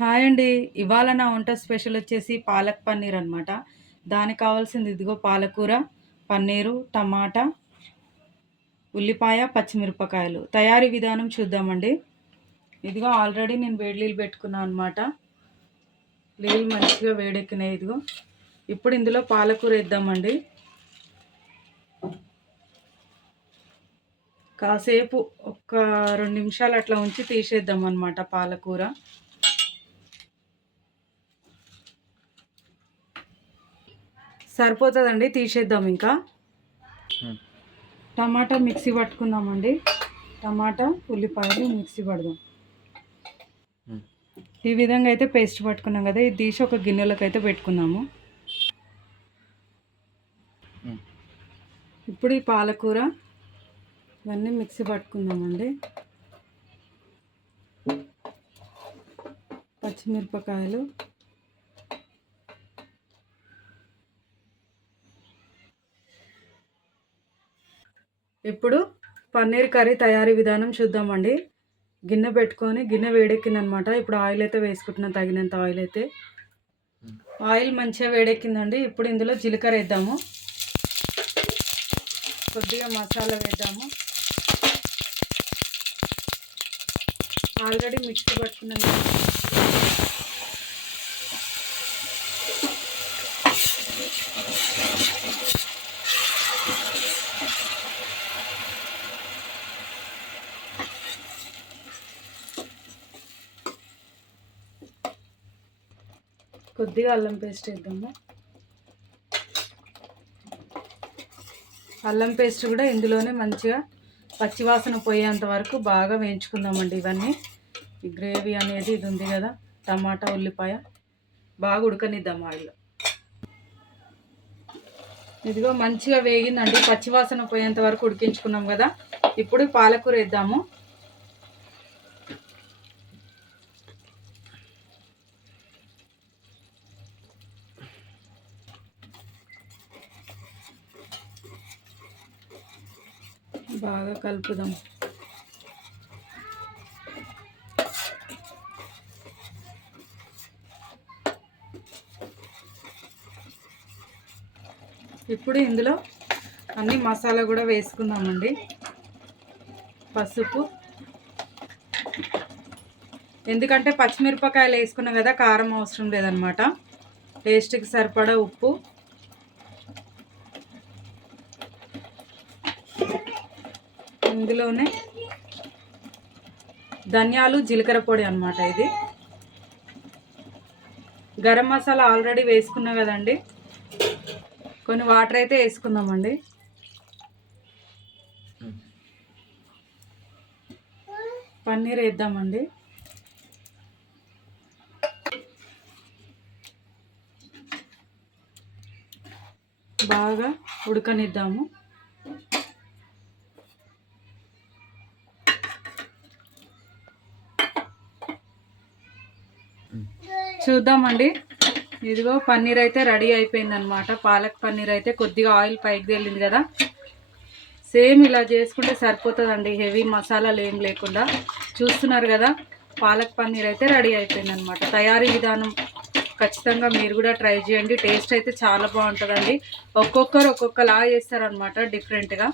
Hi అండి. ఇవాళ నా వంట స్పెషల్ వచ్చేసి పాలక్ పన్నీర్ అనమాట. దానికి కావాల్సింది ఇదిగో పాలకూర, పన్నీరు, టమాటా, ఉల్లిపాయ, పచ్చిమిరపకాయలు. తయారీ విధానం చూద్దామండి. ఇదిగో ఆల్రెడీ నేను వేడి నీళ్ళు పెట్టుకున్నాను అనమాట. నీళ్ళు మంచిగా వేడెక్కినాయి ఇదిగో. ఇప్పుడు ఇందులో పాలకూర వేద్దామండి. కాసేపు ఒక 2 నిమిషాలు అట్లా ఉంచి తీసేద్దాం అనమాట పాలకూర. సరిపోతుందండి, తీసేద్దాం ఇంకా. టమాటా మిక్సీ పట్టుకున్నామండి. టమాటా ఉల్లిపాయలు మిక్సీ పడదాం. ఈ విధంగా అయితే పేస్ట్ పట్టుకున్నాం కదా, ఇది తీసి ఒక గిన్నెలోకి అయితే పెట్టుకున్నాము. ఇప్పుడు ఈ పాలకూర ఇవన్నీ మిక్సీ పట్టుకుందామండి. పచ్చిమిరపకాయలు, ఇప్పుడు పన్నీర్ కర్రీ తయారీ విధానం చూద్దామండి. గిన్నె పెట్టుకొని గిన్నె వేడెక్కిందనమాట. ఇప్పుడు ఆయిల్ అయితే వేసుకుంటున్నాం, తగినంత ఆయిల్ అయితే. ఆయిల్ మంచిగా వేడెక్కిందండి. ఇప్పుడు ఇందులో జీలకర్ర వేద్దాము, కొద్దిగా మసాలా వేద్దాము. ఆల్రెడీ మిక్సీ పట్టుకున్నాను. కొద్దిగా అల్లం పేస్ట్ వేద్దాము. అల్లం పేస్ట్ కూడా ఇందులోనే మంచిగా పచ్చివాసన పోయేంత వరకు బాగా వేయించుకుందామండి. ఇవన్నీ ఈ గ్రేవీ అనేది ఇది ఉంది కదా, టమాటా ఉల్లిపాయ బాగా ఉడకనిద్దాం ఆయిల్. ఇదిగో మంచిగా వేగిందండి, పచ్చివాసన పోయేంత వరకు ఉడికించుకున్నాం కదా. ఇప్పుడు పాలకూర వేద్దాము. బాగా కలుపుదాం. ఇప్పుడు ఇందులో అన్ని మసాలా కూడా వేసుకుందామండి. పసుపు, ఎందుకంటే పచ్చిమిరపకాయలు వేసుకున్నాం కదా, కారం అవసరం లేదనమాట. టేస్ట్కి సరిపడా ఉప్పు, ఇందులోనే ధనియాలు జీలకర్ర పొడి అనమాట. ఇది గరం మసాలా ఆల్రెడీ వేసుకున్నా కదండి, కొన్ని వాటర్ అయితే వేసుకుందామండి. పన్నీర్ వేద్దామండి. బాగా ఉడకనిద్దాము. చూద్దామండి. ఇదిగో పన్నీర్ అయితే రెడీ అయిపోయింది అనమాట. పాలక్ పన్నీర్ అయితే కొద్దిగా ఆయిల్ పైకి తేలింది కదా. సేమ్ ఇలా చేసుకుంటే సరిపోతుందండి, హెవీ మసాలాలు ఏం లేకుండా. చూస్తున్నారు కదా, పాలక్ పన్నీర్ అయితే రెడీ అయిపోయింది అనమాట. తయారీ విధానం ఖచ్చితంగా మీరు కూడా ట్రై చేయండి. టేస్ట్ అయితే చాలా బాగుంటుందండి. ఒక్కొక్కరు ఒక్కొక్కలా చేస్తారనమాట, డిఫరెంట్గా.